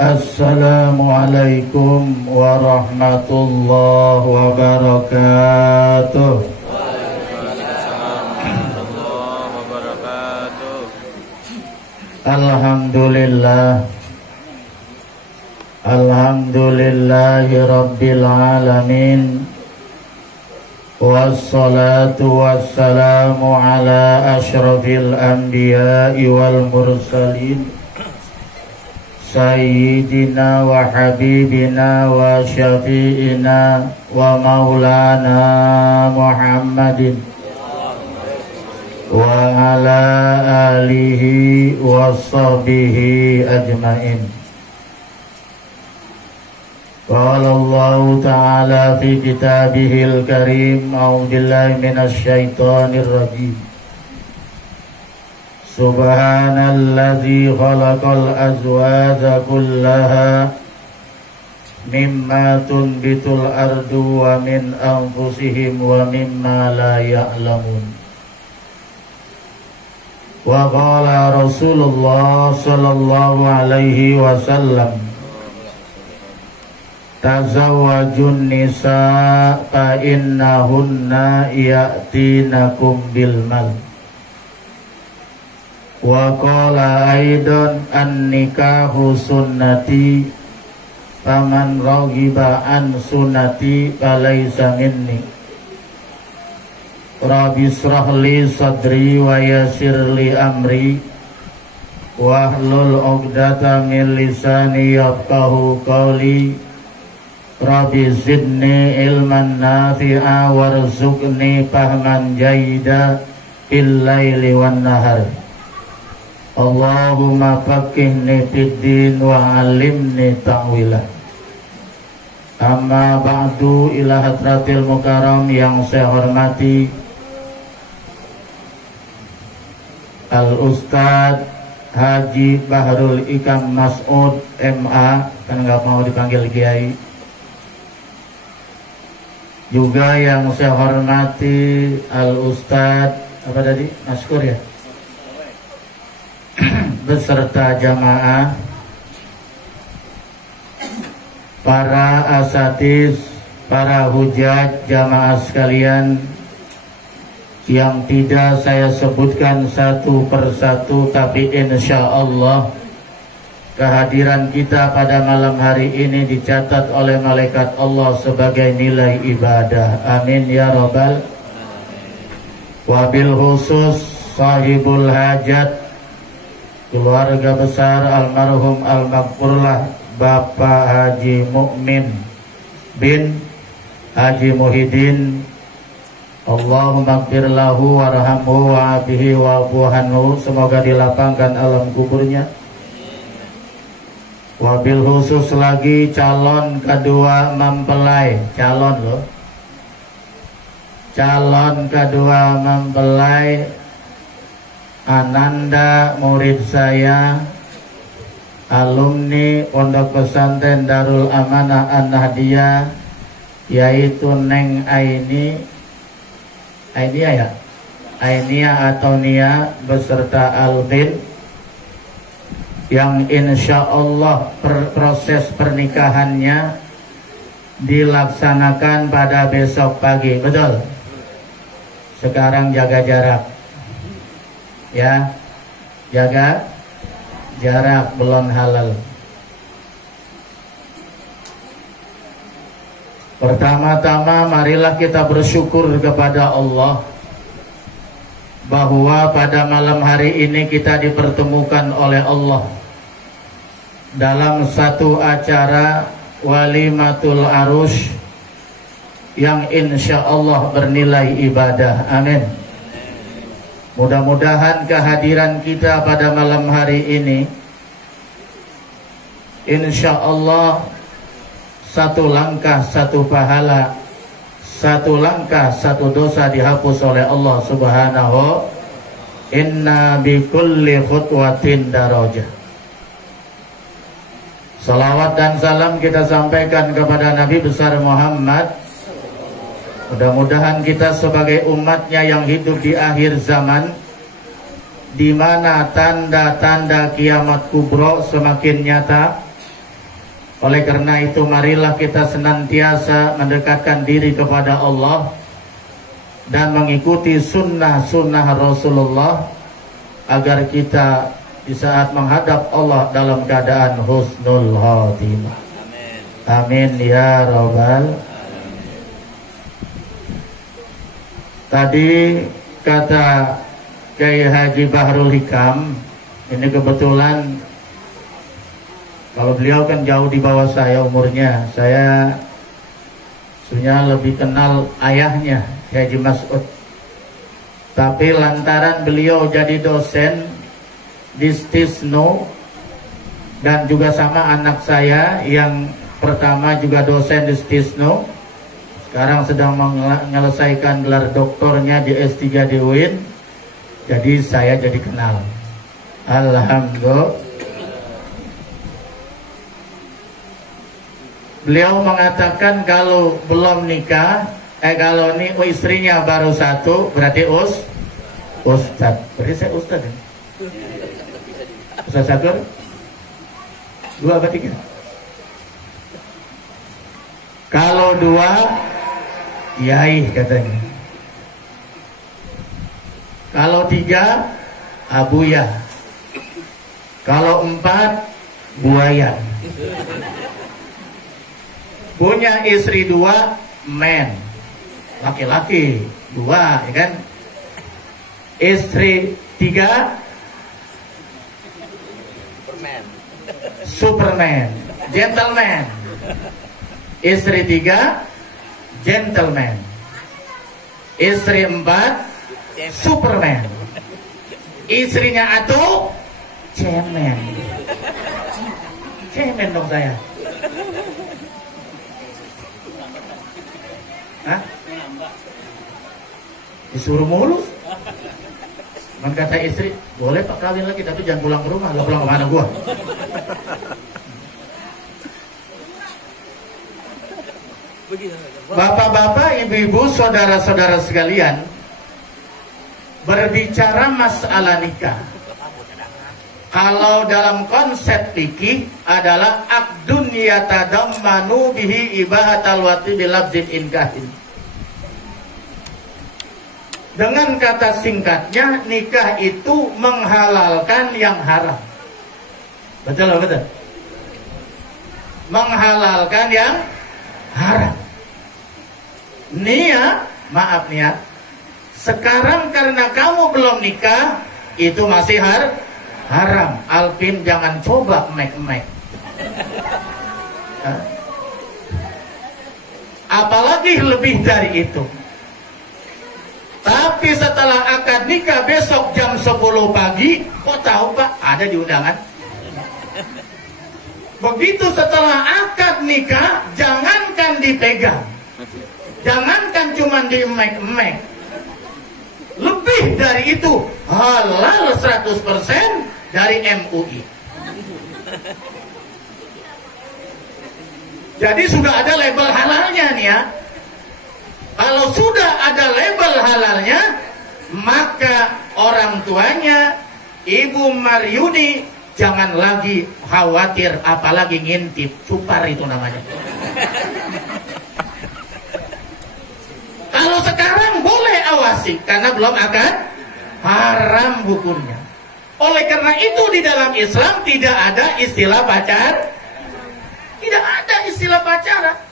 Assalamualaikum warahmatullahi wabarakatuh. Alhamdulillah, alhamdulillahi rabbil alamin, wassalatu wassalamu ala ashrafil anbiya'i wal mursalin, sayyidina wa habibina wa syafi'ina wa maulana Muhammadin wa ala alihi wa sahbihi ajmain. Qala Allah ta'ala fi kitabihil karim, a'udzu billahi minasy syaithanir rajim. Subhanalladzi khalaqal azwaja kullaha mimma tunbitul ardu wa min anfusihim wa mimma la ya'lamun. Wa qala Rasulullah sallallahu alaihi wasallam, tazawwajun nisa fa innahunna ya'tinakum bil mal. Wa qala aidan an-nikahu sunnati faman raghiba an sunnati falaysa minni. Rabbi israh li sadri wa yassir li amri wahlul 'uqdatam min lisani yafqahu qawli. Rabbi zidni ilman nafi'a warzuqni fahman jayyida bil laili wan nahar. Allahumma faqihni fid din wa 'allimni ta'wila. Amma ba'du, ila hadratil mukarram yang saya hormati Al-Ustadz Haji Bahrul Ikam Mas'ud MA, kan nggak mau dipanggil Kiai. Juga yang saya hormati Al-Ustadz apa tadi? Maskur ya? Beserta jamaah, para asatiz, para hujat jamaah sekalian yang tidak saya sebutkan satu persatu, tapi insya Allah kehadiran kita pada malam hari ini dicatat oleh malaikat Allah sebagai nilai ibadah. Amin ya rabbal. Wabil khusus sahibul hajat, keluarga besar almarhum al-maghfurlah Bapak Haji Mukmin bin Haji Muhyiddin, Allahumma gfir lahu warhamhu wa'afihi wa'afuhanhu, semoga dilapangkan alam kuburnya. Wabil khusus lagi calon kedua mempelai, calon loh, calon kedua mempelai Ananda, murid saya, alumni Pondok Pesantren Darul Amanah An-Nahdiyah, yaitu Neng Ainia ya, Ainia atau Nia beserta Alvin, yang insya Allah proses pernikahannya dilaksanakan pada besok pagi. Betul? Sekarang jaga jarak ya, jaga jarak, belum halal. Pertama-tama marilah kita bersyukur kepada Allah bahwa pada malam hari ini kita dipertemukan oleh Allah dalam satu acara walimatul arush yang insya Allah bernilai ibadah. Amin. Mudah-mudahan kehadiran kita pada malam hari ini insya Allah satu langkah satu pahala, satu langkah satu dosa dihapus oleh Allah Subhanahu. Inna bi kulli khutwatin darajah. Salawat dan salam kita sampaikan kepada Nabi besar Muhammad. Mudah-mudahan kita sebagai umatnya yang hidup di akhir zaman, di mana tanda-tanda kiamat kubro semakin nyata, Oleh karena itu marilah kita senantiasa mendekatkan diri kepada Allah dan mengikuti sunnah-sunnah Rasulullah agar kita di saat menghadap Allah dalam keadaan husnul khotimah. Amin ya rabbal. Tadi kata Kiai Haji Bahrul Hikam, ini kebetulan kalau beliau kan jauh di bawah saya umurnya, saya sebenarnya lebih kenal ayahnya Haji Mas'ud. Tapi lantaran beliau jadi dosen di Stisno dan juga sama anak saya yang pertama juga dosen di Stisno, sekarang sedang menyelesaikan gelar doktornya di S3 di UIN. Jadi saya jadi kenal. Alhamdulillah. Beliau mengatakan kalau belum nikah, kalau istrinya baru satu, berarti ustad. Berarti saya ustad ya? Ustad satu? Dua apa tiga? Kalau dua, yai katanya. Kalau tiga, abuya. Kalau empat, buaya. Punya istri dua, men, laki-laki dua, ya kan? Istri tiga, Superman, gentleman. Istri tiga, gentleman. Istri empat, Superman. Istrinya atuh, cemen. Cemen dong saya. Hah? Disuruh mulus. Man kata istri, boleh pak kawin lagi tapi jangan pulang ke rumah. Lo pulang kemana gua? Bapak-bapak, ibu-ibu, saudara-saudara sekalian, berbicara masalah nikah, kalau dalam konsep fikih adalah aqdun yatadammanu bihi ibahatal wati bilabzin inkahin. Dengan kata singkatnya, nikah itu menghalalkan yang haram. Betul betul. Menghalalkan yang haram. Nia, maaf nia, sekarang karena kamu belum nikah, itu masih haram. Alpin jangan coba mek-mek. Apalagi lebih dari itu. Tapi setelah akad nikah besok jam 10 pagi, kok tahu pak? Ada di undangan. Begitu setelah akad nikah, jangankan dipegang, jangankan cuma diemek-emek, lebih dari itu, halal 100% dari MUI. Jadi sudah ada label halalnya nih ya. Kalau sudah ada label halalnya, maka orang tuanya Ibu Maryuni jangan lagi khawatir, apalagi ngintip. Cupar itu namanya. Kalau sekarang boleh awasi, karena belum akan haram hukumnya. Oleh karena itu di dalam Islam tidak ada istilah pacar. Tidak ada istilah pacaran.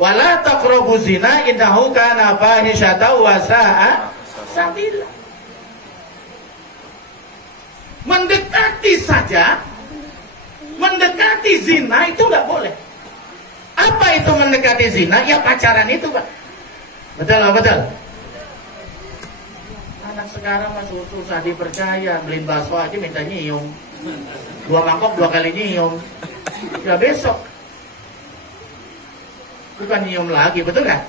Wala taqrabu zina innahu kana fahisyatan wa sa'a sabila. Mendekati saja, mendekati zina itu nggak boleh. Apa itu mendekati zina? Ya pacaran itu pak. Betul betul. Anak sekarang mah susah dipercaya, beliin bakso aja minta nyium. 2 mangkok 2 kali nyium. Ya besok bukan nyium lagi, betul kan?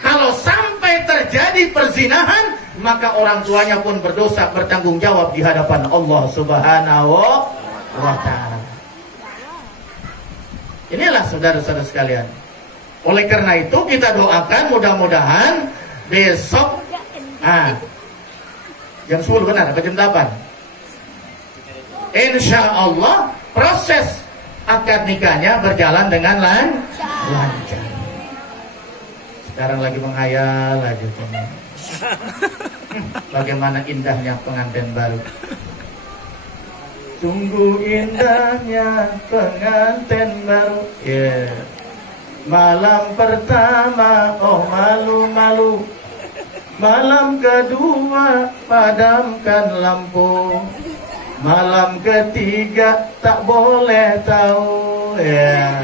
Kalau sampai terjadi perzinahan, maka orang tuanya pun berdosa, bertanggung jawab di hadapan Allah Subhanahu wa ta'ala. Inilah saudara-saudara sekalian. Oleh karena itu kita doakan mudah-mudahan besok jam 10 benar, jam 8. Insya Allah proses akad nikahnya berjalan dengan lancar. Sekarang lagi menghayal aja teman. Bagaimana indahnya pengantin baru. Sungguh indahnya pengantin baru. Yeah. Malam pertama, oh malu-malu. Malam kedua, padamkan lampu. Malam ketiga, tak boleh tahu. Ya.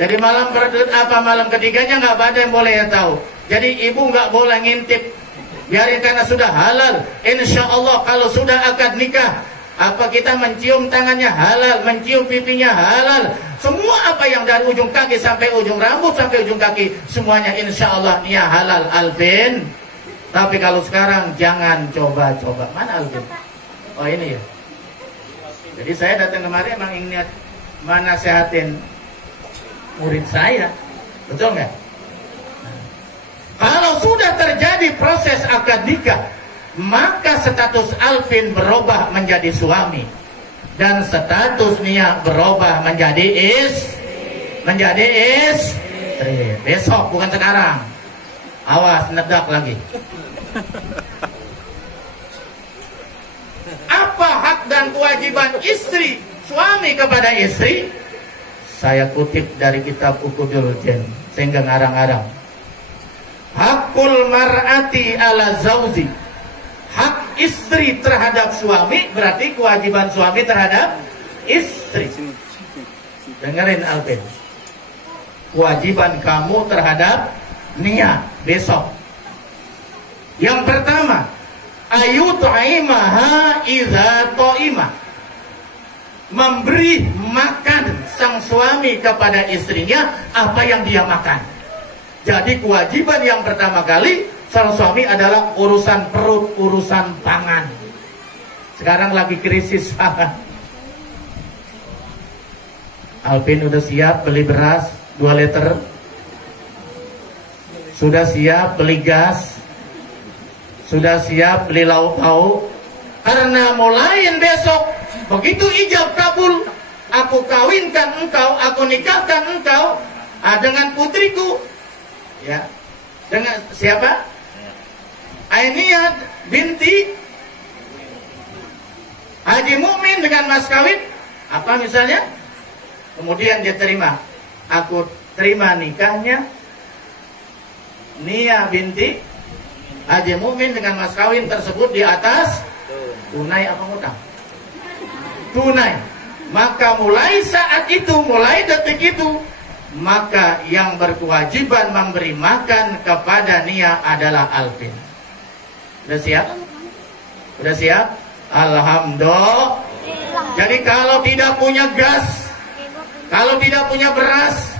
Jadi malam ketiganya nggak ada yang boleh tahu. Jadi ibu nggak boleh ngintip. Biarin karena sudah halal. Insya Allah kalau sudah akad nikah, apa kita mencium tangannya halal, mencium pipinya halal. Semua apa yang dari ujung kaki sampai ujung rambut sampai ujung kaki, semuanya insya Allah niat halal Alvin. Tapi kalau sekarang jangan coba-coba. Mana Alvin? Oh ini ya. Jadi saya datang kemarin emang ingin nasehatin murid saya, betul nggak? Kalau sudah terjadi proses akad nikah, maka status Alvin berubah menjadi suami dan status Nia berubah menjadi istri. Besok bukan sekarang. Awas nedak lagi. Apa hak dan kewajiban istri suami kepada istri? Saya kutip dari kitab Ukudul Jen, sehingga ngarang-ngarang. Hakul mar'ati ala zauzi. Hak istri terhadap suami berarti kewajiban suami terhadap istri. Dengerin Alvin. Kewajiban kamu terhadap Nia besok. Yang pertama, ayu ta'imaha idza ta'ima. Memberi makan sang suami kepada istrinya apa yang dia makan. Jadi kewajiban yang pertama kali sang suami adalah urusan perut, urusan pangan. Sekarang lagi krisis pangan. Alvin udah siap beli beras 2 liter. Sudah siap beli gas. Sudah siap beli lauk pauk. Karena mulai besok, begitu ijab kabul, aku kawinkan engkau, aku nikahkan engkau dengan putriku. Ya, dengan siapa? Ainiyah binti Haji Mukmin dengan mas kawin. Apa misalnya? Kemudian dia terima. Aku terima nikahnya Nia binti Haji Mukmin dengan mas kawin tersebut di atas tunai apa ngutang? Tunai. Maka mulai saat itu, mulai detik itu, maka yang berkewajiban memberi makan kepada Nia adalah Alvin. Udah siap? Udah siap? Alhamdulillah. Jadi kalau tidak punya gas, kalau tidak punya beras,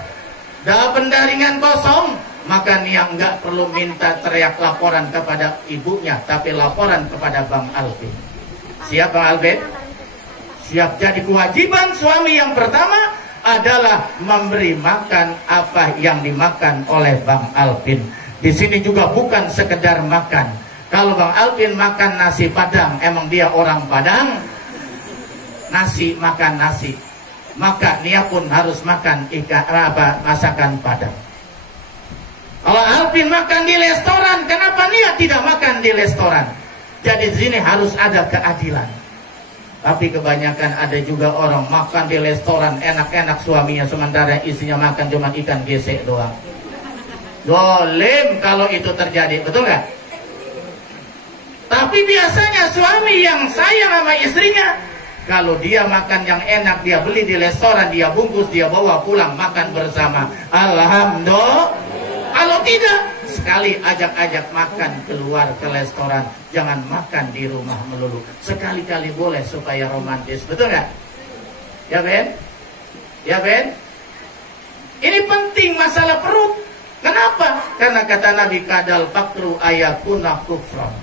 dalam pendaringan kosong, maka Nia nggak perlu minta teriak laporan kepada ibunya, tapi laporan kepada Bang Alvin. Siap Bang Alvin? Siap. Jadi kewajiban suami yang pertama adalah memberi makan apa yang dimakan oleh Bang Alvin. Di sini juga bukan sekedar makan. Kalau Bang Alvin makan nasi Padang, emang dia orang Padang, nasi makan nasi, maka Nia pun harus makan masakan Padang. Kalau Alvin makan di restoran, kenapa Nia tidak makan di restoran? Jadi di sini harus ada keadilan. Tapi kebanyakan ada juga orang makan di restoran enak-enak suaminya, sementara istrinya makan cuma ikan gesek doang. Zolim kalau itu terjadi, betul nggak? Tapi biasanya suami yang sayang sama istrinya, kalau dia makan yang enak, dia beli di restoran, dia bungkus, dia bawa pulang makan bersama. Alhamdulillah. Kalau tidak, sekali ajak-ajak makan keluar ke restoran, jangan makan di rumah melulu. Sekali-kali boleh supaya romantis, betul nggak? Ya Ben? Ya Ben? Ini penting masalah perut. Kenapa? Karena kata Nabi, kadal fakru ayakuna kufran.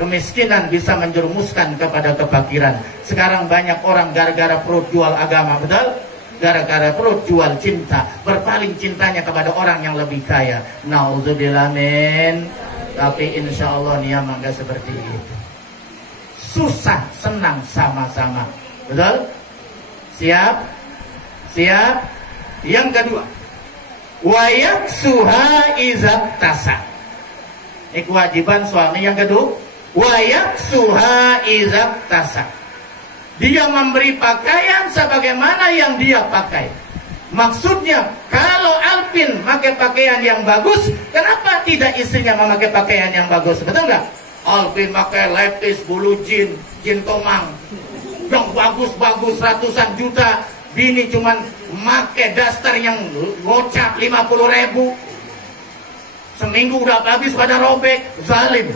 Kemiskinan bisa menjerumuskan kepada kefakiran. Sekarang banyak orang gara-gara perut jual agama, betul? Gara-gara perut jual cinta, berpaling cintanya kepada orang yang lebih kaya. Nauzubillah min. Tapi insya Allah Nia enggak seperti itu. Susah senang sama-sama, betul? Siap? Siap? Yang kedua, wa yaksuha izak tasa. Ini kewajiban suami. Yang kedua, wa yaksuha izak tasa. Dia memberi pakaian sebagaimana yang dia pakai. Maksudnya, kalau Alpin pakai pakaian yang bagus, kenapa tidak istrinya memakai pakaian yang bagus? Betul nggak? Alpin pakai lepis, bulu jin tomang, yang bagus-bagus ratusan juta. Bini cuman pakai daster yang gocap 50.000. Seminggu udah habis pada robek, zalim.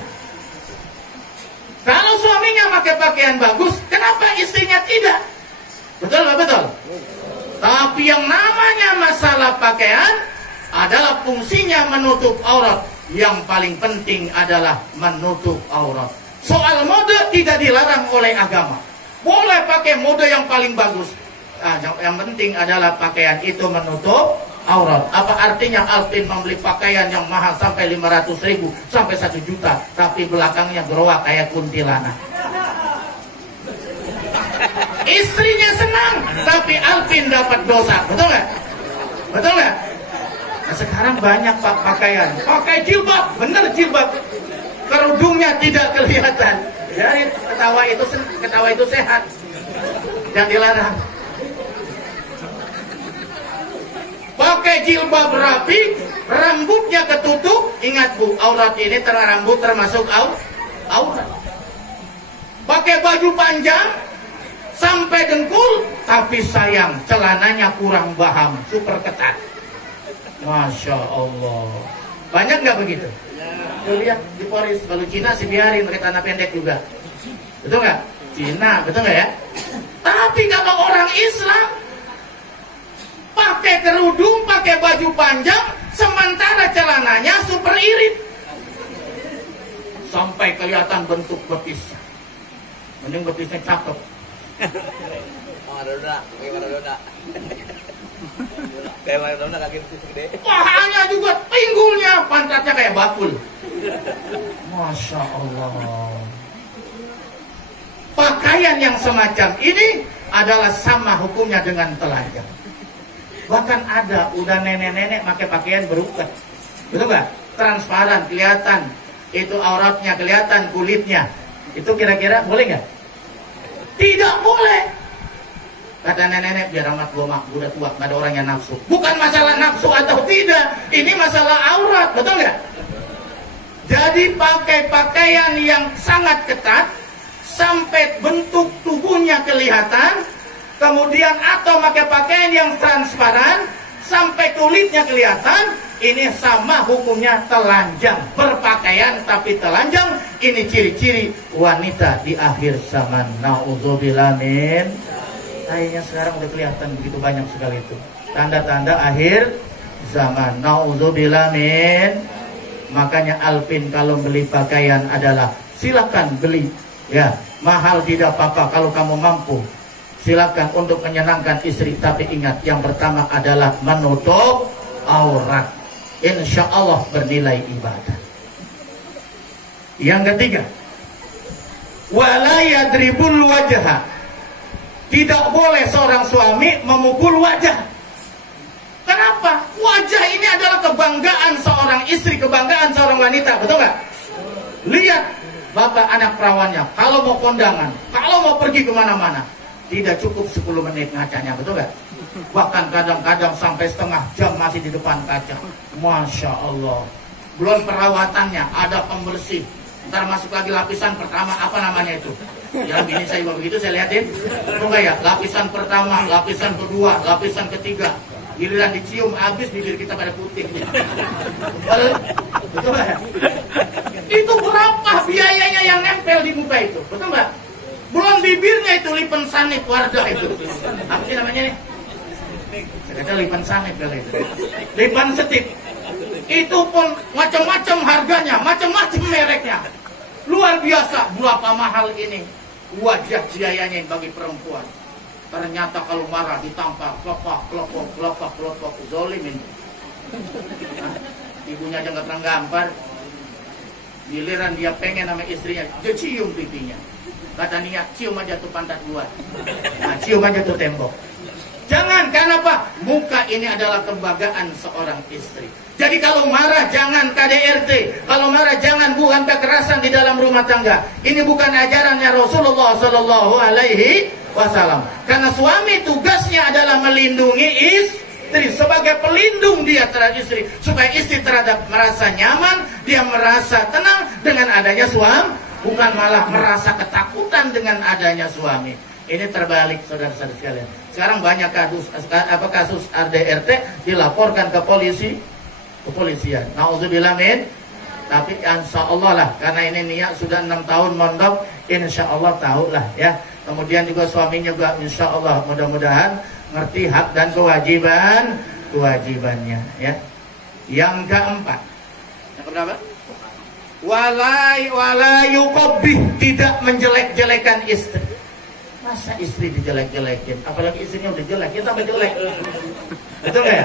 Kalau suaminya pakai pakaian bagus, kenapa istrinya tidak? Betul nggak betul? Tapi yang namanya masalah pakaian adalah fungsinya menutup aurat. Yang paling penting adalah menutup aurat. Soal mode tidak dilarang oleh agama. Boleh pakai mode yang paling bagus. Nah, yang penting adalah pakaian itu menutup aurat. Apa artinya Alpin membeli pakaian yang mahal sampai 500.000 sampai 1 juta, tapi belakangnya gerowak kayak kuntilanak? Istrinya senang, tapi Alpin dapat dosa. Betul nggak? Betul nggak? Nah, sekarang banyak pak pakaian, pakai jilbab, bener jilbab, kerudungnya tidak kelihatan. Jadi ketawa itu sehat, yang dilarang. Pakai jilbab rapi, rambutnya ketutup. Ingat bu, aurat ini rambut termasuk aurat. Pakai baju panjang sampai dengkul, tapi sayang celananya kurang paham, super ketat. Masya Allah. Banyak nggak begitu? Tuh lihat di Paris, kalau Cina sih biarin pakai celana pendek juga. Betul nggak? Cina, betul nggak ya? Tapi kalau orang Islam pakai kerudung, pakai baju panjang, sementara celananya super irit, sampai kelihatan bentuk betis. Mending betisnya cakep. Pahanya juga, pinggulnya, pantatnya kayak bakul. Masya Allah. Pakaian yang semacam ini adalah sama hukumnya dengan telanjang. Bahkan ada udah nenek-nenek pakai pakaian berukat, betul nggak? Transparan, kelihatan, itu auratnya kelihatan, kulitnya. Itu kira-kira boleh nggak? Tidak boleh. Kata nenek-nenek, biar amat gua mak, udah tua, nggak ada orang yang nafsu. Bukan masalah nafsu atau tidak, ini masalah aurat, betul nggak? Jadi pakai pakaian yang sangat ketat sampai bentuk tubuhnya kelihatan, kemudian atau pakai pakaian yang transparan sampai kulitnya kelihatan, ini sama hukumnya telanjang. Berpakaian tapi telanjang, ini ciri-ciri wanita di akhir zaman. Nauzubillah min. Kayaknya sekarang udah kelihatan begitu banyak sekali itu tanda-tanda akhir zaman. Nauzubillah min. Makanya Alpin kalau beli pakaian adalah silakan beli, ya mahal tidak apa-apa kalau kamu mampu. Silakan untuk menyenangkan istri, tapi ingat yang pertama adalah menutup aurat. Insya Allah bernilai ibadah. Yang ketiga, wala yadribul wajha. Tidak boleh seorang suami memukul wajah. Kenapa? Wajah ini adalah kebanggaan seorang istri, kebanggaan seorang wanita, betul nggak? Lihat bapak anak perawannya, kalau mau kondangan, kalau mau pergi kemana-mana, tidak cukup 10 menit ngacanya, betul nggak? Bahkan kadang-kadang sampai setengah jam masih di depan kaca. Masya Allah. Belum perawatannya, ada pembersih. Ntar masuk lagi lapisan pertama, apa namanya itu? Ya ini saya juga begitu, saya lihatin. Betul nggak ya? Lapisan pertama, lapisan kedua, lapisan ketiga. Giliran dicium, habis bibir kita pada putih. Betul nggak ya? Itu berapa biayanya yang nempel di muka itu? Betul nggak? Belum bibirnya itu lipen sanit Wardah itu. Apa sih namanya nih? Saya kata lipen sanit kali itu. Lipen setip. Itu pun macam-macam harganya, macam-macam mereknya. Luar biasa, berapa mahal ini wajah biayanya bagi perempuan. Ternyata kalau marah ditampar, kelopok, zolim ini. Nah, ibunya aja nggak pernah gampar. Giliran dia pengen sama istrinya, dia cium pipinya. Kata Nia, cium aja tuh pantat gua. Nah, cium aja tuh tembok. Jangan, karena apa? Muka ini adalah kebanggaan seorang istri. Jadi kalau marah jangan KDRT, kalau marah jangan bukan kekerasan di dalam rumah tangga. Ini bukan ajarannya Rasulullah Sallallahu Alaihi Wasallam. Karena suami tugasnya adalah melindungi istri, sebagai pelindung dia terhadap istri, supaya istri terhadap merasa nyaman, dia merasa tenang dengan adanya suami, bukan malah merasa ketakutan dengan adanya suami. Ini terbalik, saudara-saudara sekalian. Sekarang banyak kasus ADRT dilaporkan ke kepolisian. Nauzubillah min. Tapi insya Allah lah, karena ini niat sudah 6 tahun mondok, insya Allah tahu lah ya. Kemudian juga suaminya juga insya Allah mudah-mudahan ngerti hak dan kewajibannya ya. Yang keempat, yang keberapa? Walayuqabbih, tidak menjelek-jelekan istri. Masa istri dijelek-jelekin? Apalagi istrinya udah jelek, ya tambah jelek. Betul nggak ya?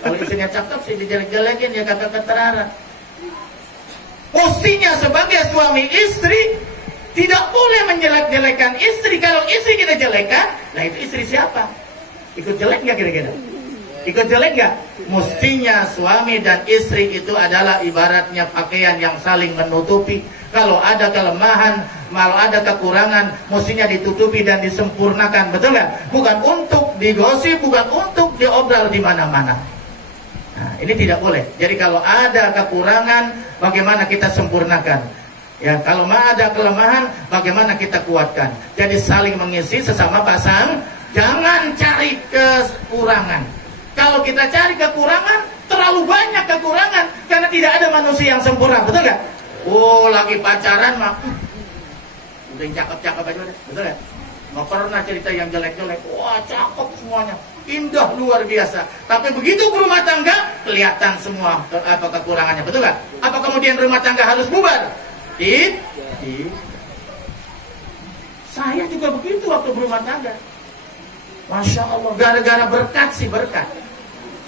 Kalau istrinya cakep sih dijelek-jelekin, ya kata keterara. Mestinya sebagai suami istri tidak boleh menjelek-jelekan istri. Kalau istri kita jelekan, nah itu istri siapa? Ikut jelek nggak kira-kira? Ikut jelek nggak? Mestinya suami dan istri itu adalah ibaratnya pakaian yang saling menutupi. Kalau ada kelemahan, kalau ada kekurangan, mestinya ditutupi dan disempurnakan, betul nggak? Bukan untuk digosip, bukan untuk diobral di mana-mana. Nah, ini tidak boleh. Jadi kalau ada kekurangan, bagaimana kita sempurnakan? Ya, kalau ada kelemahan, bagaimana kita kuatkan? Jadi saling mengisi sesama pasang. Jangan cari kekurangan. Kalau kita cari kekurangan, terlalu banyak kekurangan, karena tidak ada manusia yang sempurna, betul nggak? Oh, lagi pacaran mah udah yang cakep-cakep aja, betul nggak? Nggak pernah cerita yang jelek-jelek. Wah, cakep semuanya, indah luar biasa. Tapi begitu berumah tangga, kelihatan semua apa kekurangannya, betul nggak? Apa kemudian rumah tangga harus bubar? Saya juga begitu waktu berumah tangga. Masya Allah, gara-gara berkat sih berkat.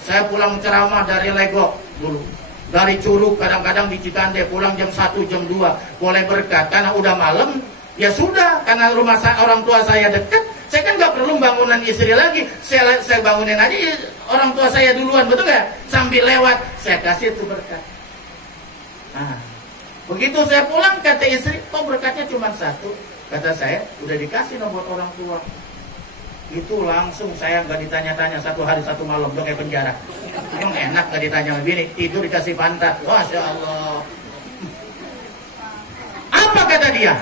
Saya pulang ceramah dari Legok dulu, dari Curug, kadang-kadang di Cikande, pulang jam 1, jam 2, boleh berkat. Karena udah malam, ya sudah, karena rumah orang tua saya dekat, saya kan nggak perlu bangunan istri lagi, saya bangunin aja orang tua saya duluan, betul nggak? Sambil lewat, saya kasih itu berkat. Nah, begitu saya pulang, kata istri, kok berkatnya cuma 1? Kata saya, udah dikasih nomor orang tua. Itu langsung saya nggak ditanya-tanya, 1 hari 1 malam, udah kayak penjara. Emang enak nggak ditanya begini, tidur dikasih pantat. Masya Allah. Apa kata dia?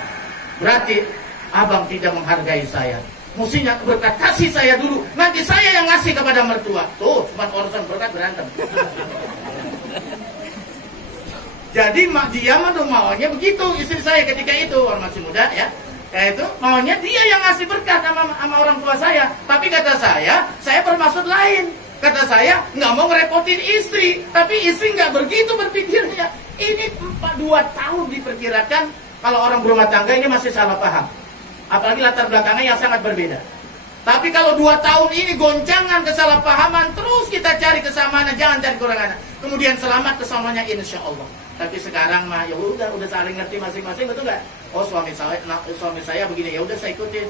Berarti abang tidak menghargai saya. Mestinya berkat kasih saya dulu, nanti saya yang ngasih kepada mertua. Tuh, cuma urusan berkat berantem. Jadi dia maunya begitu istri saya ketika itu, orang masih muda ya. Kayak itu maunya dia yang ngasih berkat sama orang tua saya. Tapi kata saya bermaksud lain. Kata saya nggak mau ngerepotin istri, tapi istri nggak begitu berpikirnya. Ini 2 tahun diperkirakan kalau orang berumah tangga ini masih salah paham. Apalagi latar belakangnya yang sangat berbeda. Tapi kalau 2 tahun ini goncangan kesalahpahaman, terus kita cari kesamaan, jangan cari kekurangan. Kemudian selamat kesamanya insya Allah. Tapi sekarang mah ya udah saling ngerti masing-masing, betul nggak? Oh suami saya begini, ya udah saya ikutin.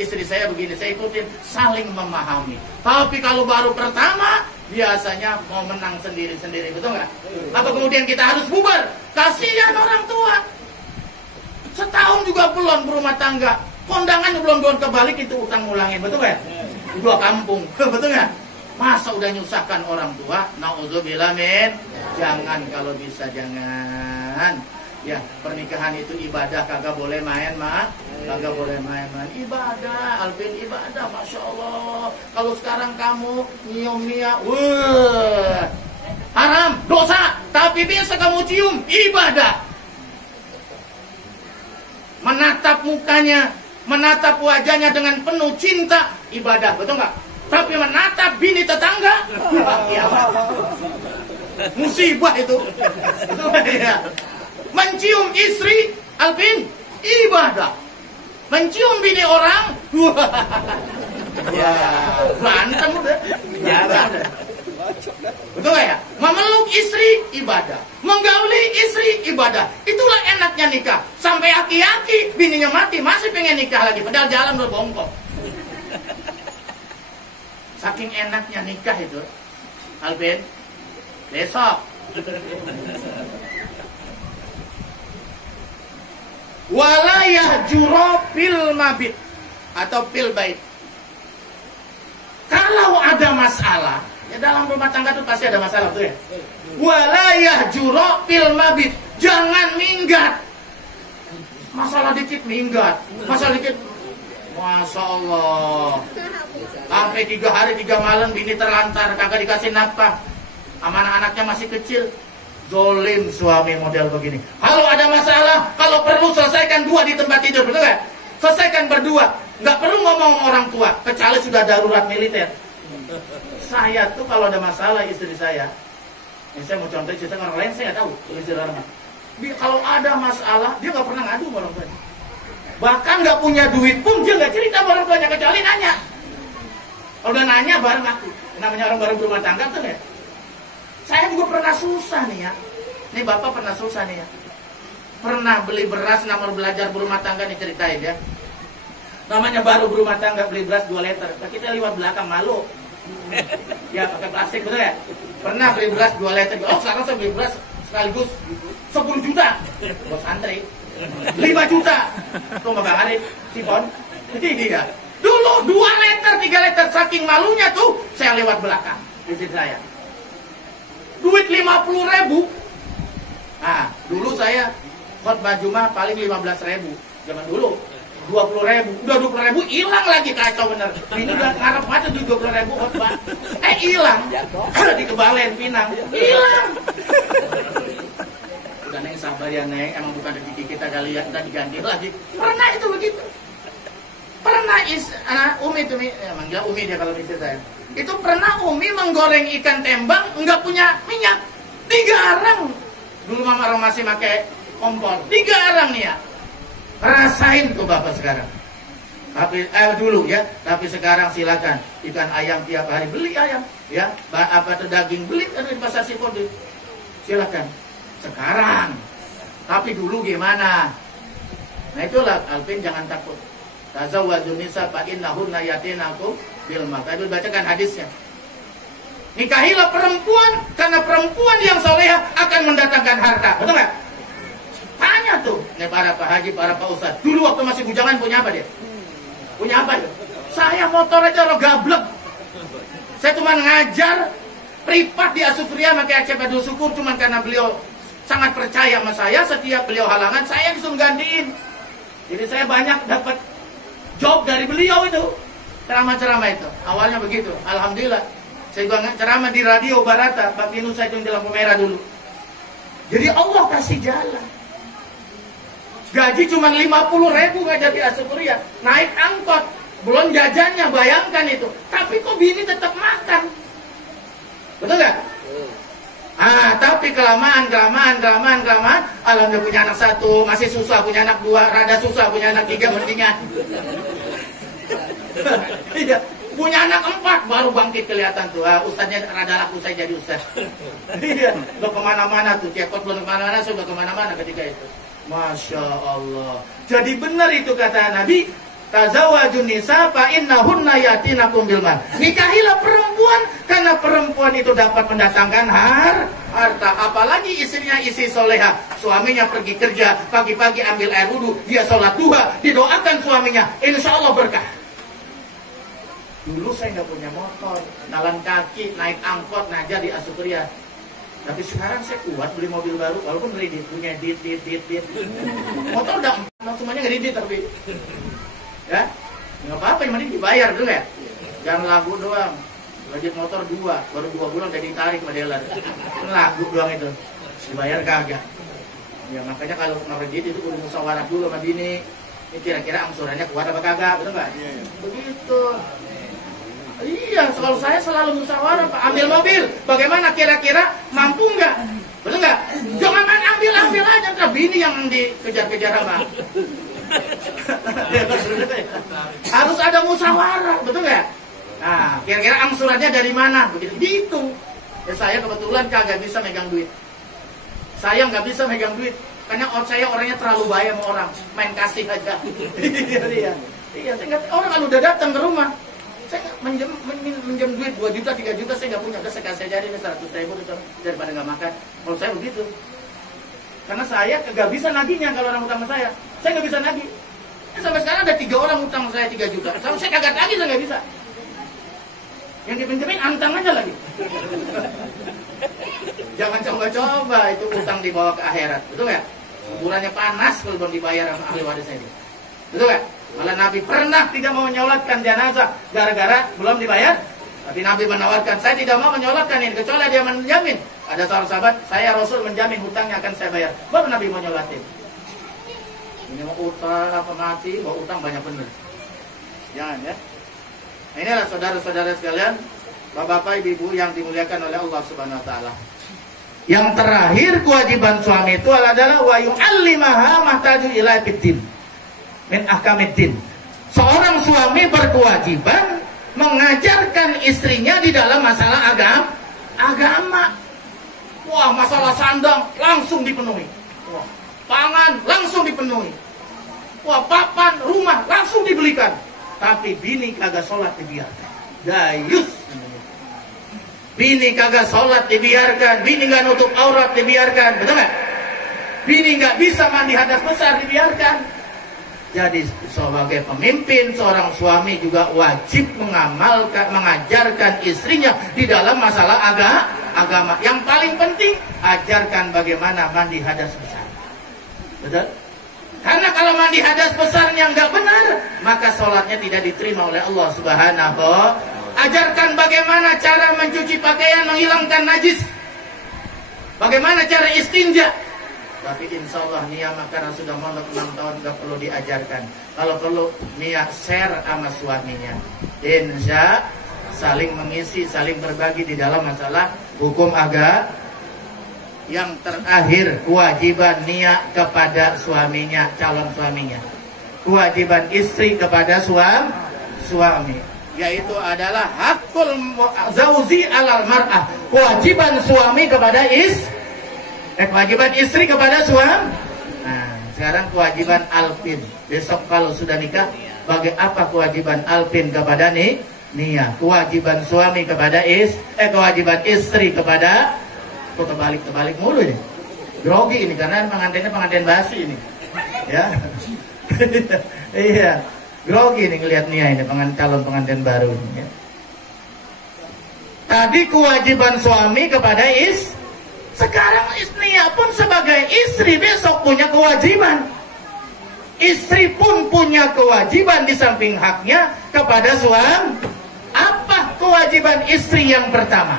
Istri saya begini, saya ikutin. Saling memahami. Tapi kalau baru pertama biasanya mau menang sendiri-sendiri, betul nggak? Apa kemudian kita harus bubar? Kasihan orang tua. Setahun juga belum berumah tangga, kondangannya belum kebalik, itu utang ngulangin, betul nggak? 2 kampung, betul nggak? Masa udah nyusahkan orang tua? Nauzubillah min. Jangan, kalau bisa jangan. Ya, pernikahan itu ibadah, kagak boleh main, kagak boleh main. Ibadah, Alvin, ibadah, Masya Allah. Kalau sekarang kamu nyium-nyium, haram, dosa. Tapi biasa kamu cium, ibadah. Menatap mukanya, menatap wajahnya dengan penuh cinta, ibadah, betul nggak? Tapi menatap bini tetangga, musibah itu. Ya. Mencium istri, Alvin, ibadah. Mencium bini orang, ya, berantem udah. Betul ya? Memeluk istri, ibadah. Menggauli istri, ibadah. Itulah enaknya nikah. Sampai aki-aki, bininya mati, masih pengen nikah lagi. Padahal jalan udah bongkok. Saking enaknya nikah itu, Alvin, besok. Walayah juro fil mabit atau fil bait. Kalau ada masalah, ya dalam rumah tangga itu pasti ada masalah tuh ya. Walayah juro fil mabit, jangan minggat. Masalah dikit minggat, masalah dikit. Masya Allah. Sampai 3 hari 3 malam bini terlantar, kagak dikasih nafkah. Anak-anaknya masih kecil. Zolim suami model begini. Kalau ada masalah, kalau perlu selesaikan 2 di tempat tidur, betul nggak? Selesaikan berdua, nggak perlu ngomong orang tua, kecuali sudah darurat militer. Saya tuh kalau ada masalah istri saya, ini saya mau contohin cerita orang lain, saya nggak tahu istri orang. Kalau ada masalah, dia nggak pernah ngadu sama orang tuanya. Bahkan nggak punya duit pun dia nggak cerita sama orang tuanya, kecuali nanya. Kalau udah nanya bareng aku, namanya orang baru berumah tangga tuh ya. Saya juga pernah susah nih ya. Ini bapak pernah susah nih ya. Pernah beli beras, nomor belajar berumah tangga nih ceritain ya. Namanya baru berumah tangga beli beras 2 liter. Kita lewat belakang malu. Ya pakai plastik betul ya. Pernah beli beras 2 liter. Oh sekarang saya beli beras sekaligus 10 juta. Buat santri. 5 juta. Tuh Bang Arif, Sipon. Iya. Dulu 2 liter, 3 liter. Saking malunya tuh saya lewat belakang. Istri saya. Duit 50.000. Nah, dulu saya khotbah Jumat paling 15.000. Zaman dulu 20.000. Udah 20.000 hilang lagi, kacau bener. Ini udah ngarep mati di 20.000 khotbah. Hilang. Di Kebalen Pinang. Hilang. Udah Neng sabar ya Neng, emang bukan rezeki kita kali ya, udah diganti lagi. Pernah itu begitu. Pernah Umi tuh, manggil Umi dia kalau istri saya. Itu pernah Umi menggoreng ikan tembang nggak punya minyak, 3 arang. Dulu mama orang masih pakai kompor, 3 arang nih ya. Rasain tuh bapak sekarang. Tapi dulu ya, tapi sekarang silakan ikan ayam tiap hari beli ayam, ya. Apa tuh daging beli di pasar Sipon, silakan. Sekarang, tapi dulu gimana? Nah itulah Alvin, jangan takut. Tazawwajun nisa fa innahunna yatinakum bil mata. Itu bacakan hadisnya. Nikahilah perempuan karena perempuan yang solehah akan mendatangkan harta. Betul nggak? Tanya tuh, nih para Pak Haji, para Pak Ustadz. Dulu waktu masih bujangan punya apa dia? Punya apa dia? Saya motor aja lo gablek. Saya cuma ngajar privat di Asupria pakai ACP Abdul Syukur cuma karena beliau sangat percaya sama saya. Setiap beliau halangan saya disuruh gantiin. Jadi saya banyak dapat job dari beliau itu, ceramah-ceramah itu. Awalnya begitu, alhamdulillah. Saya juga ceramah di radio Barata, Pak Pinu saya di lampu merah dulu. Jadi Allah kasih jalan. Gaji cuma 50.000 nggak jadi Asupria, naik angkot, belum jajannya, bayangkan itu. Tapi kok bini tetap makan, betul nggak? Tapi kelamaan, alhamdulillah punya anak 1, masih susah punya anak 2, rada susah punya anak 3 mendingan. Iya, punya anak 4 baru bangkit kelihatan tuh. Ustadznya rada laku saya jadi ustadz. Iya, udah kemana-mana tuh, cekot belum kemana-mana, sudah kemana-mana ketika itu. Masya Allah. Jadi benar itu kata Nabi. Tazawwajun nisa fa innahunna yatinakum bil mal. Nikahilah perempuan karena perempuan itu dapat mendatangkan harta. Apalagi istrinya istri soleha, suaminya pergi kerja, pagi-pagi ambil air wudhu, dia sholat duha, didoakan suaminya, insya Allah berkah. Dulu saya nggak punya motor, jalan kaki, naik angkot, ngajar di Asupria. Tapi sekarang saya kuat beli mobil baru, walaupun kredit, punya dit. Motor udah semuanya kredit tapi. Ya, nggak apa-apa, yang penting dibayar dulu ya. Jangan lagu doang. Budget motor 2, baru 2 bulan udah ditarik sama dealer. Lagu doang itu, dibayar kagak. Ya makanya kalau kredit itu kudu musyawarah dulu sama bini. Ini kira-kira angsurannya kuat apa kagak, betul nggak? Begitu. Iya, kalau saya selalu musyawarah, Pak. Ambil mobil, bagaimana kira-kira mampu nggak? Betul nggak? Jangan main ambil aja, kan bini yang dikejar-kejar sama. Harus ada musyawarah, betul nggak? Nah, kira-kira angsurannya dari mana? Begitu, gitu. Ya saya kebetulan kagak bisa megang duit. Saya nggak bisa megang duit karena saya orangnya terlalu bahaya sama orang, main kasih aja. Iya, saya nggak, orang kalau udah datang ke rumah, Saya minjem duit 2 juta, 3 juta saya nggak punya, udah saya kasih jadi 100.000 daripada nggak makan. Kalau saya begitu, karena saya nggak bisa nagihnya kalau orang utang sama saya nggak bisa nagih. Sampai sekarang ada 3 orang utang saya 3 juta, sama saya kagak nagih, saya nggak bisa. Yang dipinjemin antang aja lagi. Jangan coba-coba itu utang dibawa ke akhirat, betul nggak? Kuburannya panas kalau belum dibayar sama ahli warisnya itu, betul nggak? Malah Nabi pernah tidak mau menyolatkan jenazah gara-gara belum dibayar. Tapi Nabi menawarkan, saya tidak mau menyolatkan ini kecuali dia menjamin. Ada seorang sahabat, saya Rasul menjamin hutangnya akan saya bayar. Baru Nabi mau nyolatin. Ini mau utang apa mati, mau utang banyak bener. Jangan ya. Nah, inilah saudara-saudara sekalian, bapak-bapak, ibu-ibu yang dimuliakan oleh Allah Subhanahu Wa Taala. Yang terakhir kewajiban suami itu adalah wa yu'allimaha mahtaju ila fiddin min ahkamiddin. Seorang suami berkewajiban mengajarkan istrinya di dalam masalah agama. Wah, masalah sandang langsung dipenuhi. Wah, pangan langsung dipenuhi. Wah, papan, rumah langsung dibelikan. Tapi bini kagak sholat dibiarkan. Dayus. Bini kagak sholat dibiarkan. Bini gak nutup aurat dibiarkan. Betul gak? Bini gak bisa mandi hadas besar dibiarkan. Jadi sebagai pemimpin, seorang suami juga wajib mengajarkan istrinya di dalam masalah agama. Yang paling penting, ajarkan bagaimana mandi hadas besar. Betul? Karena kalau mandi hadas besarnya nggak benar, maka sholatnya tidak diterima oleh Allah Subhanahu. Ajarkan bagaimana cara mencuci pakaian, menghilangkan najis. Bagaimana cara istinja. Tapi insya Allah Nia karena sudah mondok 6 tahun gak perlu diajarkan. Kalau perlu Nia share sama suaminya. Insya saling mengisi, saling berbagi di dalam masalah hukum agama. Yang terakhir kewajiban Nia kepada suaminya, calon suaminya. Kewajiban istri kepada suami. Yaitu adalah hakul zauzi alal mar'ah. Kewajiban suami kepada kewajiban istri kepada suami. Nah, sekarang kewajiban Alpin. Besok kalau sudah nikah, apa kewajiban Alpin kepada Nia? Kewajiban suami kepada kewajiban istri kepada. Kok terbalik mulu ini. Grogi ini karena pengantin basi ini. Ya. Iya. Grogi ini ngelihat Nia ini calon pengantin baru ya. Tadi kewajiban suami kepada sekarang Nia pun sebagai istri besok punya kewajiban. Istri pun punya kewajiban di samping haknya kepada suami. Apa kewajiban istri yang pertama?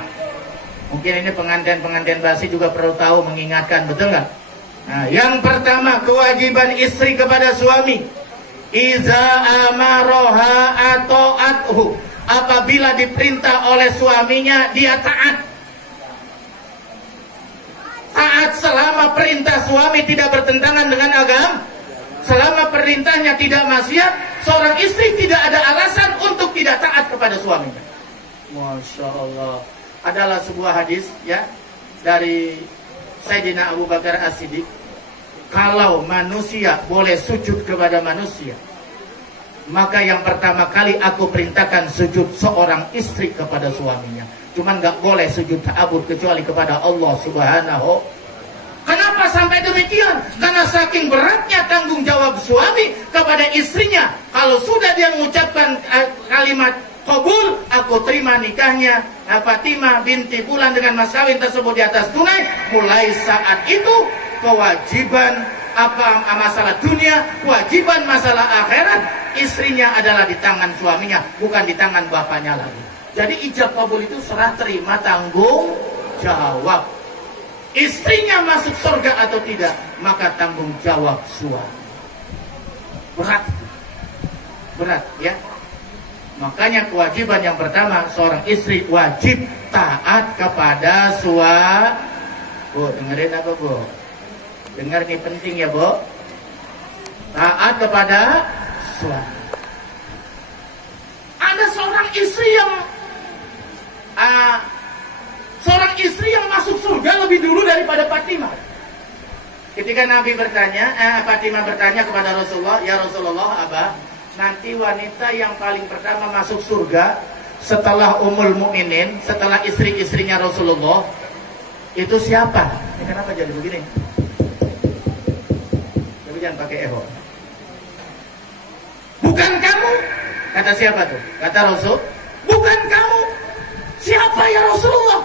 Mungkin ini pengantin basi juga perlu tahu, mengingatkan, betul nggak? Nah, yang pertama kewajiban istri kepada suami. Iza amaroha ata'athu. Apabila diperintah oleh suaminya, dia taat. Taat selama perintah suami tidak bertentangan dengan agama. Selama perintahnya tidak maksiat, seorang istri tidak ada alasan untuk tidak taat kepada suaminya. Masya Allah. Adalah sebuah hadis ya dari Sayyidina Abu Bakar As-Siddiq. Kalau manusia boleh sujud kepada manusia, maka yang pertama kali aku perintahkan sujud seorang istri kepada suaminya. Cuman gak boleh sujud ta'abud kecuali kepada Allah Subhanahu. Kenapa sampai demikian? Karena saking beratnya tanggung jawab suami kepada istrinya. Kalau sudah dia mengucapkan kalimat qabul, aku terima nikahnya Fatimah binti Fulan dengan mas kawin tersebut di atas tunai. Mulai saat itu kewajiban masalah dunia, kewajiban masalah akhirat, istrinya adalah di tangan suaminya, bukan di tangan bapaknya lagi. Jadi ijab kabul itu serah terima tanggung jawab. Istrinya masuk surga atau tidak, maka tanggung jawab suami. Berat ya. Makanya kewajiban yang pertama, seorang istri wajib taat kepada suami. Bu, dengerin apa bu? Dengar ini penting ya bu. Taat kepada suami. Ada seorang istri yang masuk surga lebih dulu daripada Fatimah. Ketika Nabi bertanya, Fatimah bertanya kepada Rasulullah, ya Rasulullah, nanti wanita yang paling pertama masuk surga setelah Ummul Mukminin, setelah istri-istrinya Rasulullah, itu siapa? Ini kenapa jadi begini? Tapi jangan pakai eho. Bukan kamu. Kata siapa tuh? Kata Rasul, bukan kamu. Siapa ya Rasulullah?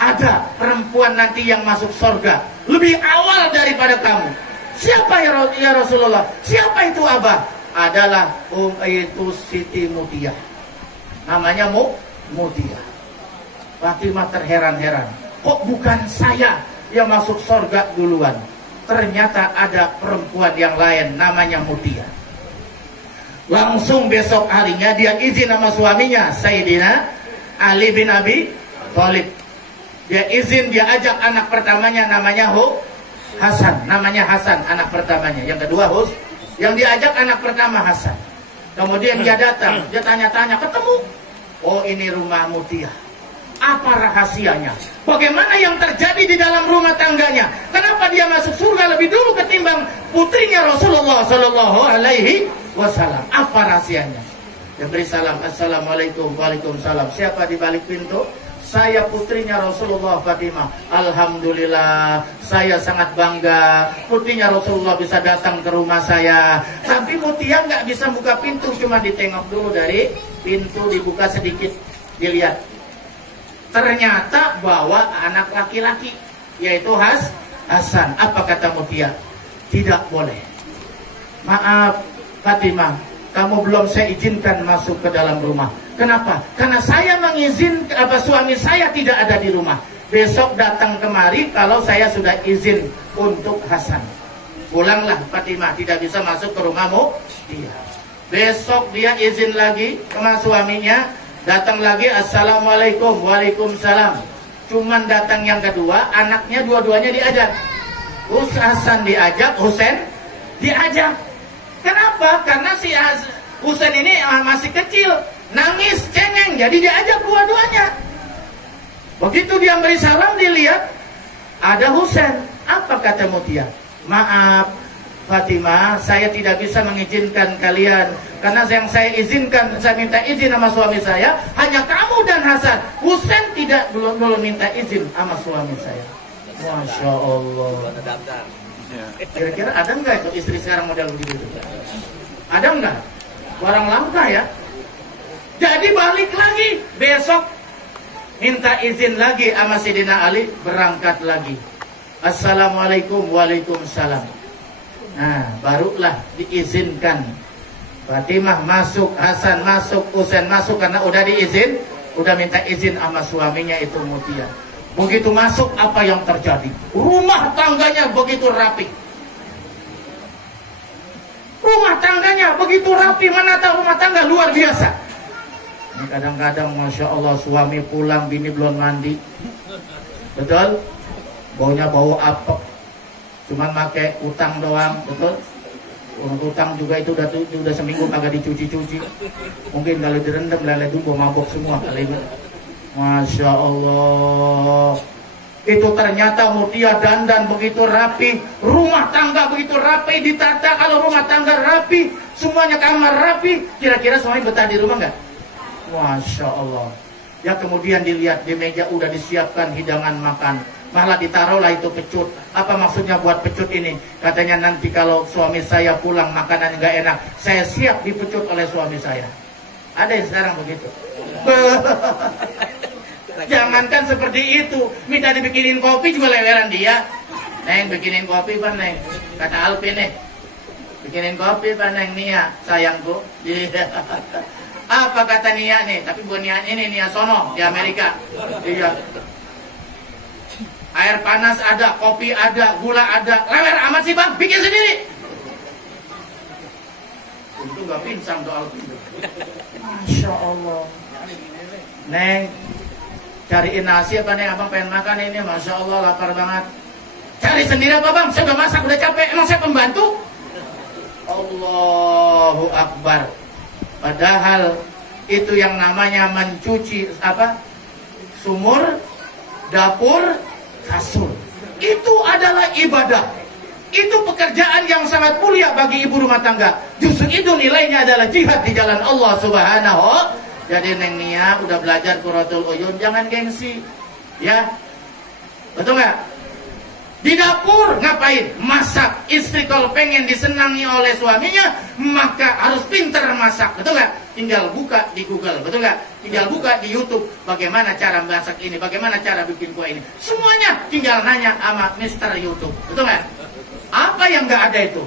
Ada perempuan nanti yang masuk surga lebih awal daripada kamu. Siapa ya Rasulullah? Siapa itu Abah? Adalah itu Siti Mutia. Namanya Mutia. Fatimah terheran-heran. Kok bukan saya yang masuk surga duluan? Ternyata ada perempuan yang lain namanya Mutia. Langsung besok harinya dia izin sama suaminya Sayyidina Ali bin Abi Thalib. Dia izin, dia ajak anak pertamanya namanya Hasan. Namanya Hasan anak pertamanya. Yang kedua yang diajak anak pertama Hasan. Kemudian dia datang, dia tanya-tanya, ketemu. Oh, ini rumah Mutia. Apa rahasianya? Bagaimana yang terjadi di dalam rumah tangganya? Kenapa dia masuk surga lebih dulu ketimbang putrinya Rasulullah Sallallahu Alaihi Wasallam? Apa rahasianya? Dia beri salam, assalamualaikum, waalaikumsalam. Siapa di balik pintu? Saya putrinya Rasulullah Fatimah. Alhamdulillah, saya sangat bangga putrinya Rasulullah bisa datang ke rumah saya. Tapi Mutia nggak bisa buka pintu, cuma ditengok dulu dari pintu, dibuka sedikit, dilihat. Ternyata bawa anak laki-laki, yaitu Hasan. Apa kata Mutia? Tidak boleh. Maaf Fatimah, kamu belum saya izinkan masuk ke dalam rumah. Kenapa? Karena saya mengizinkan suami saya tidak ada di rumah. Besok datang kemari kalau saya sudah izin untuk Hasan. Pulanglah Fatimah, tidak bisa masuk ke rumahmu. Iya. Besok dia izin lagi sama suaminya, datang lagi, assalamualaikum, waalaikumsalam. Cuman datang yang kedua, anaknya dua-duanya diajak. Hasan diajak, Husain diajak. Kenapa? Karena si Husain ini masih kecil, nangis, cengeng, jadi diajak dua-duanya. Begitu dia beri salam, dilihat ada Husain. Apa kata Mutia? Maaf Fatimah, saya tidak bisa mengizinkan kalian. Karena yang saya izinkan, saya minta izin sama suami saya, hanya kamu dan Hasan. Husain belum minta izin sama suami saya. Masya Allah. Kira-kira ada nggak itu istri sekarang model begitu? Ada nggak? Orang langka ya. Jadi balik lagi besok, minta izin lagi sama Sayyidina Ali, berangkat lagi. Assalamualaikum, waalaikumsalam. Nah, barulah diizinkan. Fatimah masuk, Hasan masuk, Husain masuk karena udah diizin, udah minta izin sama suaminya itu Mutia. Begitu masuk, apa yang terjadi? Rumah tangganya begitu rapi. Rumah tangganya begitu rapi, menata rumah tangga luar biasa. Ini kadang-kadang Masya Allah suami pulang, bini belum mandi. Betul? Baunya bau apek. Cuman pakai utang doang, betul? Utang juga itu udah seminggu kagak dicuci-cuci. Mungkin kalau direndam lele dumbo mabok semua kali ini. Masya Allah. Itu ternyata Mutia dandan begitu rapi, rumah tangga begitu rapi, ditata. Kalau rumah tangga rapi, semuanya kamar rapi, kira-kira semuanya betah di rumah nggak? Masya Allah. Ya kemudian dilihat di meja udah disiapkan hidangan makan, malah ditaruhlah itu pecut. Apa maksudnya buat pecut ini? Katanya nanti kalau suami saya pulang makanan nggak enak, saya siap dipecut oleh suami saya. Ada yang sekarang begitu. Jangankan seperti itu, minta dibikinin kopi juga leweran dia. Neng, bikinin kopi Pak Neng. Kata Alvin nih, bikinin kopi Pak Neng, Nia sayangku. Apa kata Nia nih? Tapi bukan Nia ini, Nia sono di Amerika. Iya. Air panas ada, kopi ada, gula ada. Lewer amat sih Bang, bikin sendiri. Untung gak pinsang tuh Alvin. Masya Allah. Neng, cariin nasi apa nih, abang pengen makan ini, Masya Allah lapar banget. Cari sendiri apa bang, saya udah masak, udah capek, emang saya pembantu? Allahu Akbar. Padahal itu yang namanya mencuci apa? Sumur, dapur, kasur. Itu adalah ibadah. Itu pekerjaan yang sangat mulia bagi ibu rumah tangga. Justru itu nilainya adalah jihad di jalan Allah Subhanahu. Jadi Neng Nia udah belajar Qurratul Uyun, jangan gengsi. Ya. Betul nggak? Di dapur ngapain? Masak. Istri kalau pengen disenangi oleh suaminya, maka harus pintar masak. Betul nggak? Tinggal buka di Google. Betul nggak? Tinggal buka di YouTube. Bagaimana cara masak ini? Bagaimana cara bikin kue ini? Semuanya tinggal nanya sama Mr. YouTube. Betul nggak? Apa yang nggak ada itu?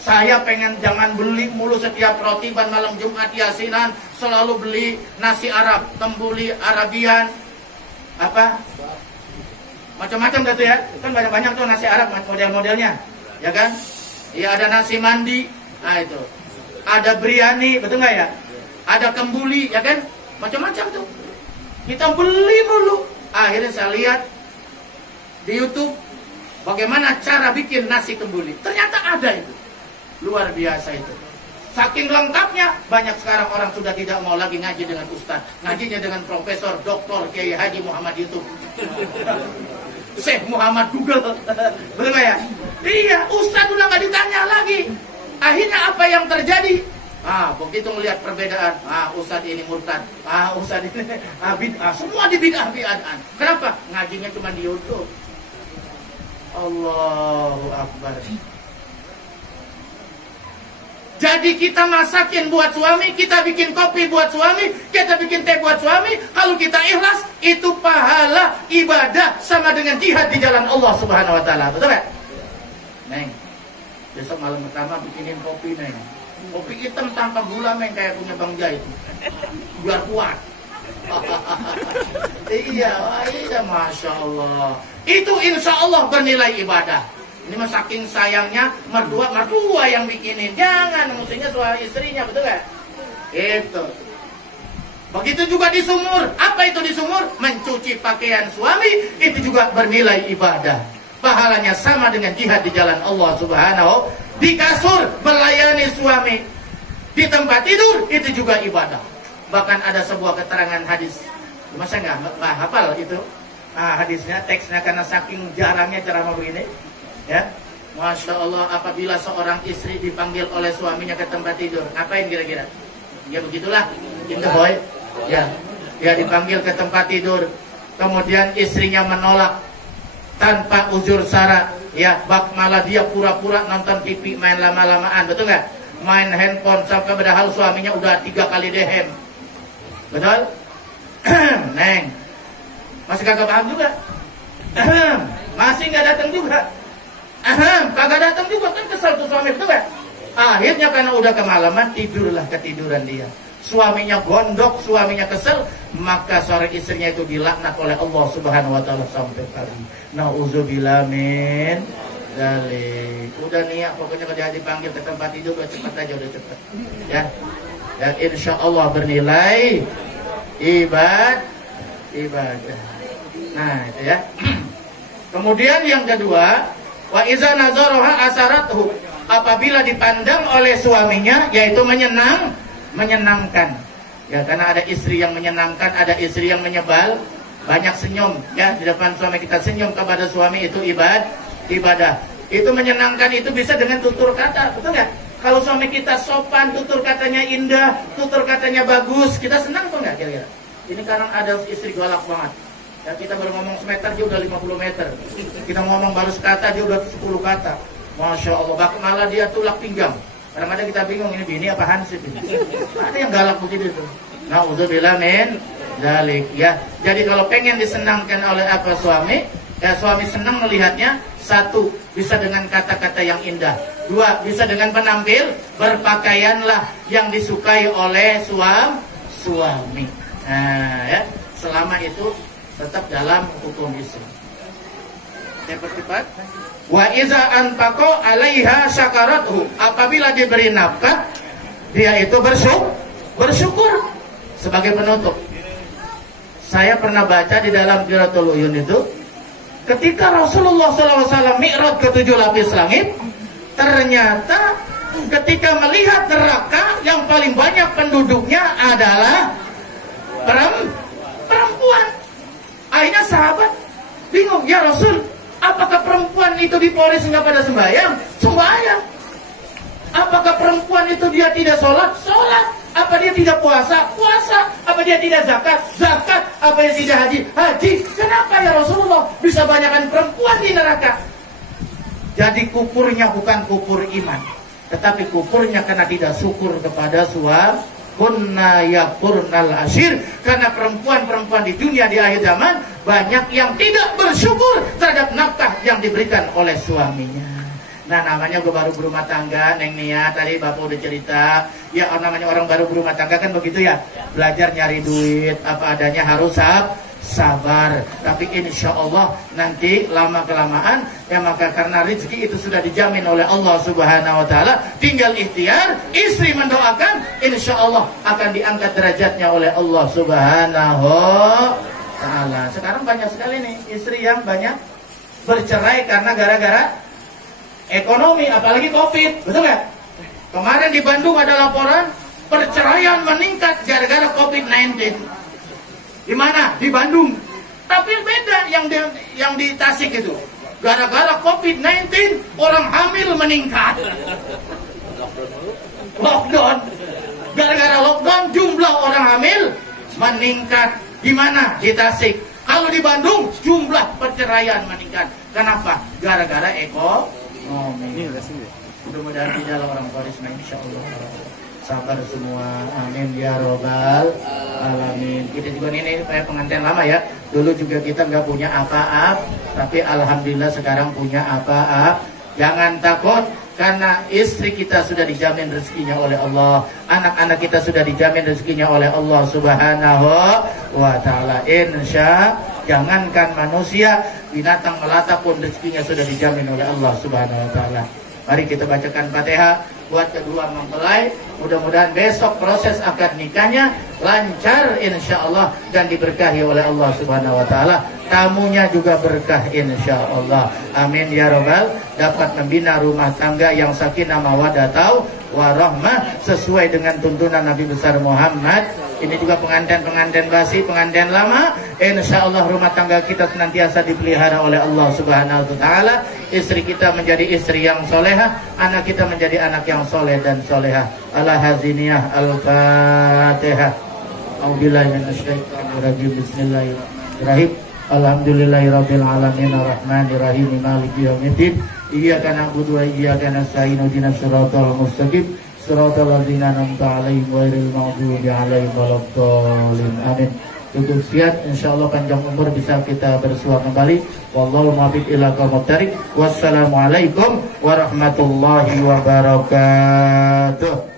Saya pengen jangan beli mulu setiap rotiban malam Jumat Yasinan, selalu beli nasi Arab, tembuli Arabian, apa? Macam-macam gitu ya. Kan banyak-banyak tuh nasi Arab model-modelnya. Ya kan? Ya ada nasi mandi. Nah itu. Ada biryani, betul nggak ya? Ada kembuli, ya kan? Macam-macam tuh. Kita beli mulu. Akhirnya saya lihat di YouTube bagaimana cara bikin nasi kembuli. Ternyata ada itu. Luar biasa itu. Saking lengkapnya, banyak sekarang orang sudah tidak mau lagi ngaji dengan ustaz. Ngajinya dengan profesor, doktor, Kiai Haji Muhammad YouTube. Syekh Muhammad Google. Betul gak ya? Iya, ustaz udah gak ditanya lagi. Akhirnya apa yang terjadi? Begitu melihat perbedaan. Ustaz ini murtad. Ustaz ini bid'ah. Semua di bid'ah-bid'ahan. Kenapa? Ngajinya cuma di YouTube. Allahu Akbar. Jadi kita masakin buat suami, kita bikin kopi buat suami, kita bikin teh buat suami. Kalau kita ikhlas, itu pahala ibadah sama dengan jihad di jalan Allah Subhanahu Wa Taala. Betul nggak? Neng, besok malam pertama bikinin kopi, Neng. Kopi hitam tanpa gula, Neng, kayak punya Bang Jai itu. Biar kuat. Iya, Masya Allah. Itu insya Allah bernilai ibadah. Ini mah saking sayangnya mertua yang bikinin. Jangan, mestinya suami istrinya, betul gak? Itu. Begitu juga di sumur. Apa itu di sumur? Mencuci pakaian suami, itu juga bernilai ibadah. Pahalanya sama dengan jihad di jalan Allah Subhanahu. Di kasur melayani suami. Di tempat tidur itu juga ibadah. Bahkan ada sebuah keterangan hadis. Masa nggak hafal itu hadisnya, teksnya, karena saking jarangnya ceramah begini. Ya, Masya Allah, apabila seorang istri dipanggil oleh suaminya ke tempat tidur, ngapain kira-kira? Ya begitulah, Indah boy. Ya, dipanggil ke tempat tidur, kemudian istrinya menolak tanpa uzur sara. Ya, malah dia pura-pura nonton TV, main lama-lamaan, betul nggak? Main handphone sampai padahal suaminya udah 3 kali dehem. Betul? Neng, masih kagak paham juga? Masih nggak datang juga? Kagak datang juga, kan kesal tuh suami, betul gak? Akhirnya karena udah kemalaman, tidurlah ketiduran dia. Suaminya gondok, suaminya kesel, maka seorang istrinya itu dilaknat oleh Allah Subhanahu Wa Taala sampai pagi. Nauzubillah min dzalik. Udah niat, pokoknya kalau dia dipanggil ke tempat tidur, udah cepet aja, udah cepet. Ya, dan insya Allah bernilai ibadah. Nah itu ya. Kemudian yang kedua, wa iza nazaraha asarathu, apabila dipandang oleh suaminya, yaitu menyenangkan. Ya, karena ada istri yang menyenangkan, ada istri yang menyebal. Banyak senyum, ya, di depan suami kita senyum kepada suami, itu ibadah. Itu menyenangkan, itu bisa dengan tutur kata, betul nggak? Kalau suami kita sopan, tutur katanya indah, tutur katanya bagus, kita senang tuh nggak kira-kira? Ini karena ada istri galak banget. Ya, kita baru ngomong semeter, dia udah 50 meter. Kita ngomong baru sekata, dia udah 10 kata. Masya Allah, malah dia tulak pinggang. Kadang-kadang kita bingung, ini bini apa hansip ini? Ada yang galak begitu tuh. Nauzubillah min dzalik. Ya, jadi kalau pengen disenangkan oleh apa suami, ya suami senang melihatnya. 1, bisa dengan kata-kata yang indah. 2, bisa dengan penampil, berpakaianlah yang disukai oleh suami. Nah, ya, selama itu tetap dalam hukum Islam. Cepat-cepat. Wa iza anfaqo 'alaiha syakarathu, apabila diberi nafkah, dia itu bersyukur. Sebagai penutup, saya pernah baca di dalam Qurratul Uyun itu, ketika Rasulullah SAW mi'raj ke 7 lapis langit, ternyata ketika melihat neraka yang paling banyak penduduknya adalah perempuan. Akhirnya sahabat bingung, ya Rasul, Apakah perempuan itu di Polres nggak pada sembahyang? Sembahyang. Apakah perempuan itu dia tidak sholat? Sholat. Apa dia tidak puasa? Puasa. Apa dia tidak zakat? Zakat. Apa dia tidak haji? Haji. Kenapa ya Rasulullah bisa banyakkan perempuan di neraka? Jadi kufurnya bukan kufur iman, tetapi kufurnya karena tidak syukur kepada suami. Kunna yakurnal ashir, karena perempuan-perempuan di dunia di akhir zaman banyak yang tidak bersyukur terhadap nafkah yang diberikan oleh suaminya. Nah, namanya gue baru berumah tangga, Neng Nia tadi Bapak udah cerita, ya namanya orang baru berumah tangga kan begitu ya, belajar nyari duit apa adanya, harus sabar. Tapi insya Allah nanti lama kelamaan ya, maka karena rezeki itu sudah dijamin oleh Allah Subhanahu Wa Taala, tinggal ikhtiar, istri mendoakan, insya Allah akan diangkat derajatnya oleh Allah Subhanahu Wa Taala. Sekarang banyak sekali nih istri yang banyak bercerai karena gara-gara ekonomi, apalagi COVID, betul nggak? Kemarin di Bandung ada laporan perceraian meningkat gara-gara COVID-19. Di mana? Di Bandung. Tapi beda yang di Tasik itu. Gara-gara COVID-19 orang hamil meningkat. Lockdown. Gara-gara lockdown jumlah orang hamil meningkat. Di mana? Di Tasik. Kalau di Bandung jumlah perceraian meningkat. Kenapa? Gara-gara ekonomi. Mudah-mudahan tidak orang karisma, insya Allah. Sabar semua, amin ya robbal alamin. Kita juga ini kayak pengantin lama ya. Dulu juga kita nggak punya apa-apa, tapi alhamdulillah sekarang punya apa-apa. Jangan takut, karena istri kita sudah dijamin rezekinya oleh Allah, anak-anak kita sudah dijamin rezekinya oleh Allah Subhanahu Wa Taala. Insya, jangankan manusia, binatang melata pun rezekinya sudah dijamin oleh Allah Subhanahu Wa Taala. Mari kita bacakan Fatihah buat kedua mempelai. Mudah-mudahan besok proses akad nikahnya lancar insya Allah dan diberkahi oleh Allah Subhanahu Wa Taala. Tamunya juga berkah insya Allah. Amin ya robbal. Dapat membina rumah tangga yang sakinah mawaddah warahmah sesuai dengan tuntunan Nabi besar Muhammad. Ini juga pengantin basi, pengantin lama. Insya Allah rumah tangga kita senantiasa dipelihara oleh Allah Subhanahu Wa Taala. Istri kita menjadi istri yang solehah, anak kita menjadi anak yang soleh dan solehah. Al-Haziniyah Al-Fatihah. A'udzubillahi minasyaitonir rajim. Bismillahirrahmanirrahim. Alhamdulillahirabbil alamin arrahmanirrahim maliki yaumiddin. Iyyaka na'budu wa iyyaka nasta'in. Ihdinas siratal mustaqim. Siratal ladzina an'amta 'alaihim ghairil maghdubi 'alaihim waladdallin. Amin. Cukup sekian, insyaallah panjang umur bisa kita bersua kembali. Wallahu muwaffiq ila aqwamit thariq. Wassalamualaikum warahmatullahi wabarakatuh.